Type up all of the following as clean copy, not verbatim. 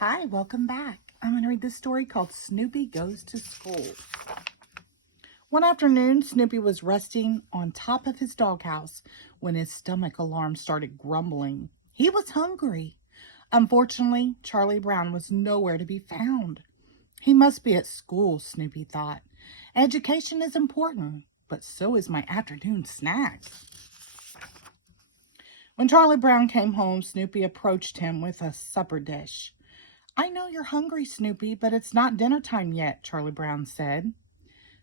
Hi, welcome back. I'm going to read this story called Snoopy Goes to School. One afternoon, Snoopy was resting on top of his doghouse when his stomach alarm started grumbling. He was hungry. Unfortunately, Charlie Brown was nowhere to be found. He must be at school, Snoopy thought. Education is important, but so is my afternoon snack. When Charlie Brown came home, Snoopy approached him with a supper dish. "I know you're hungry, Snoopy, but it's not dinner time yet," Charlie Brown said.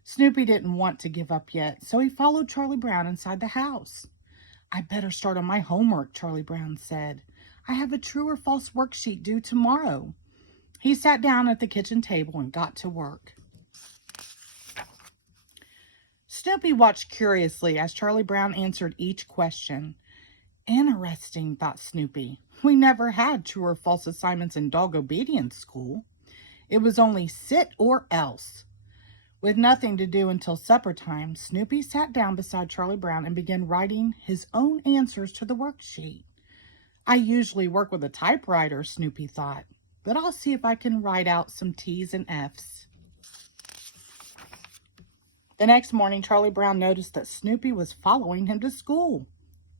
Snoopy didn't want to give up yet, so he followed Charlie Brown inside the house. "I better start on my homework," Charlie Brown said. "I have a true or false worksheet due tomorrow." He sat down at the kitchen table and got to work. Snoopy watched curiously as Charlie Brown answered each question. "Interesting," thought Snoopy. "We never had true or false assignments in dog obedience school. It was only sit or else." With nothing to do until supper time, Snoopy sat down beside Charlie Brown and began writing his own answers to the worksheet. "I usually work with a typewriter," Snoopy thought, "but I'll see if I can write out some T's and F's." The next morning, Charlie Brown noticed that Snoopy was following him to school.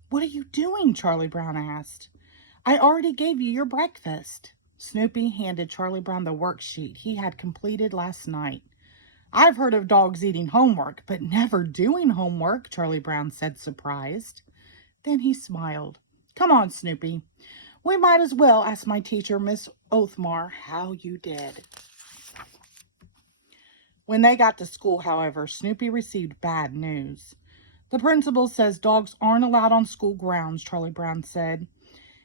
"What are you doing?" Charlie Brown asked. "I already gave you your breakfast." Snoopy handed Charlie Brown the worksheet he had completed last night. "I've heard of dogs eating homework, but never doing homework," Charlie Brown said, surprised. Then he smiled. "Come on, Snoopy. We might as well ask my teacher, Miss Oathmar, how you did." When they got to school, however, Snoopy received bad news. "The principal says dogs aren't allowed on school grounds," Charlie Brown said.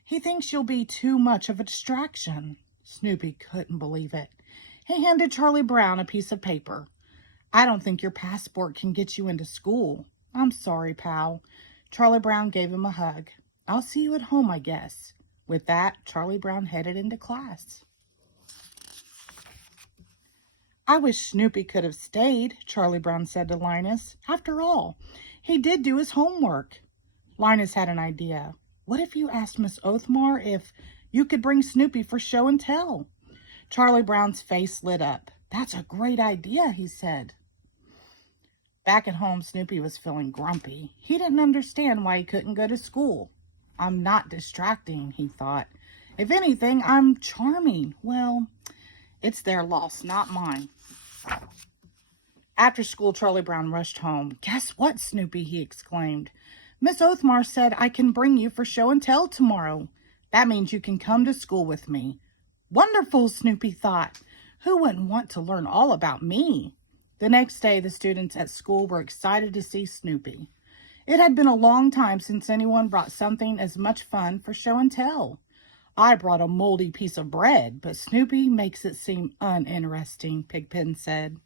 "He thinks you'll be too much of a distraction." Snoopy couldn't believe it. He handed Charlie Brown a piece of paper. "I don't think your passport can get you into school." "I'm sorry, pal." Charlie Brown gave him a hug. "I'll see you at home, I guess." With that, Charlie Brown headed into class. "I wish Snoopy could have stayed," Charlie Brown said to Linus. "After all, he did do his homework." Linus had an idea. "What if you asked Miss Oathmar if you could bring Snoopy for show and tell?" Charlie Brown's face lit up. "That's a great idea," he said. Back at home, Snoopy was feeling grumpy. He didn't understand why he couldn't go to school. "I'm not distracting," he thought. "If anything, I'm charming. Well, it's their loss, not mine." After school, Charlie Brown rushed home. "Guess what, Snoopy?" he exclaimed. "Miss Oathmar said I can bring you for show and tell tomorrow. That means you can come to school with me." "Wonderful," Snoopy thought. "Who wouldn't want to learn all about me?" The next day, the students at school were excited to see Snoopy. It had been a long time since anyone brought something as much fun for show and tell. "I brought a moldy piece of bread, but Snoopy makes it seem uninteresting," Pigpen said.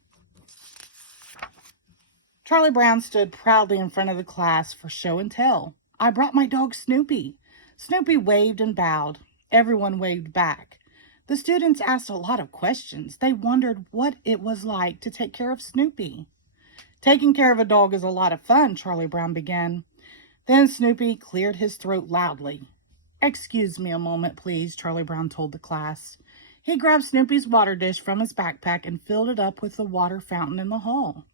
Charlie Brown stood proudly in front of the class for show and tell. "I brought my dog Snoopy." Snoopy waved and bowed. Everyone waved back. The students asked a lot of questions. They wondered what it was like to take care of Snoopy. "Taking care of a dog is a lot of fun," Charlie Brown began. Then Snoopy cleared his throat loudly. "Excuse me a moment, please," Charlie Brown told the class. He grabbed Snoopy's water dish from his backpack and filled it up with the water fountain in the hall.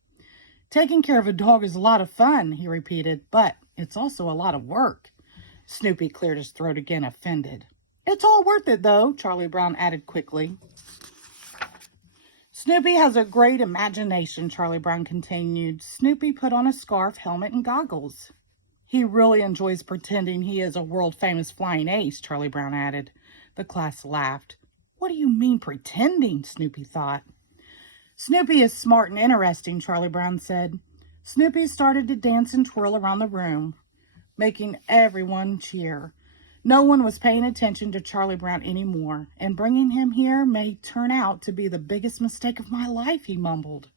"Taking care of a dog is a lot of fun," he repeated, "but it's also a lot of work." Snoopy cleared his throat again, offended. "It's all worth it, though," Charlie Brown added quickly. "Snoopy has a great imagination," Charlie Brown continued. Snoopy put on a scarf, helmet, and goggles. "He really enjoys pretending he is a world-famous flying ace," Charlie Brown added. The class laughed. "What do you mean, pretending?" Snoopy thought. "Snoopy is smart and interesting," Charlie Brown said. Snoopy started to dance and twirl around the room, making everyone cheer. No one was paying attention to Charlie Brown anymore, and bringing him here may turn out to be the biggest mistake of my life, he mumbled.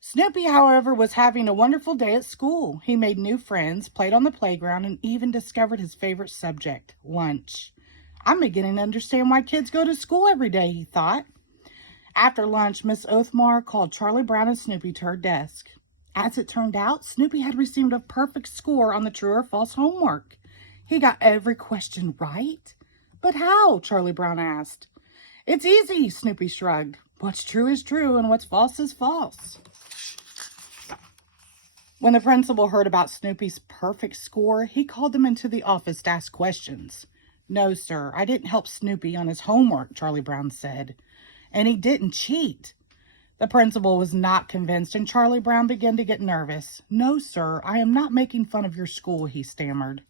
Snoopy, however, was having a wonderful day at school. He made new friends, played on the playground, and even discovered his favorite subject, lunch. "I'm beginning to understand why kids go to school every day," he thought. After lunch, Miss Oathmar called Charlie Brown and Snoopy to her desk. As it turned out, Snoopy had received a perfect score on the true or false homework. He got every question right. But how? Charlie Brown asked. It's easy, Snoopy shrugged. What's true is true and what's false is false. When the principal heard about Snoopy's perfect score, he called them into the office to ask questions. No, sir, I didn't help Snoopy on his homework, Charlie Brown said. And he didn't cheat. The principal was not convinced, and Charlie Brown began to get nervous. No, sir, I am not making fun of your school, he stammered.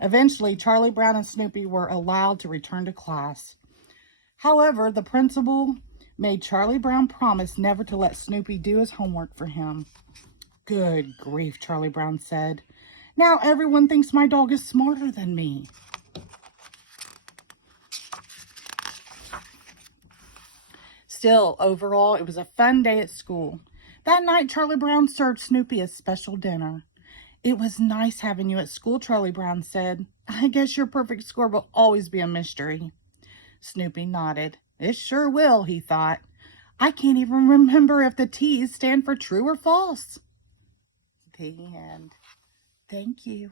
Eventually, Charlie Brown and Snoopy were allowed to return to class. However, the principal made Charlie Brown promise never to let Snoopy do his homework for him. Good grief, Charlie Brown said. Now everyone thinks my dog is smarter than me. Still, overall, it was a fun day at school. That night, Charlie Brown served Snoopy a special dinner. It was nice having you at school, Charlie Brown said. I guess your perfect score will always be a mystery. Snoopy nodded. It sure will, he thought. I can't even remember if the T's stand for true or false. The end. Thank you.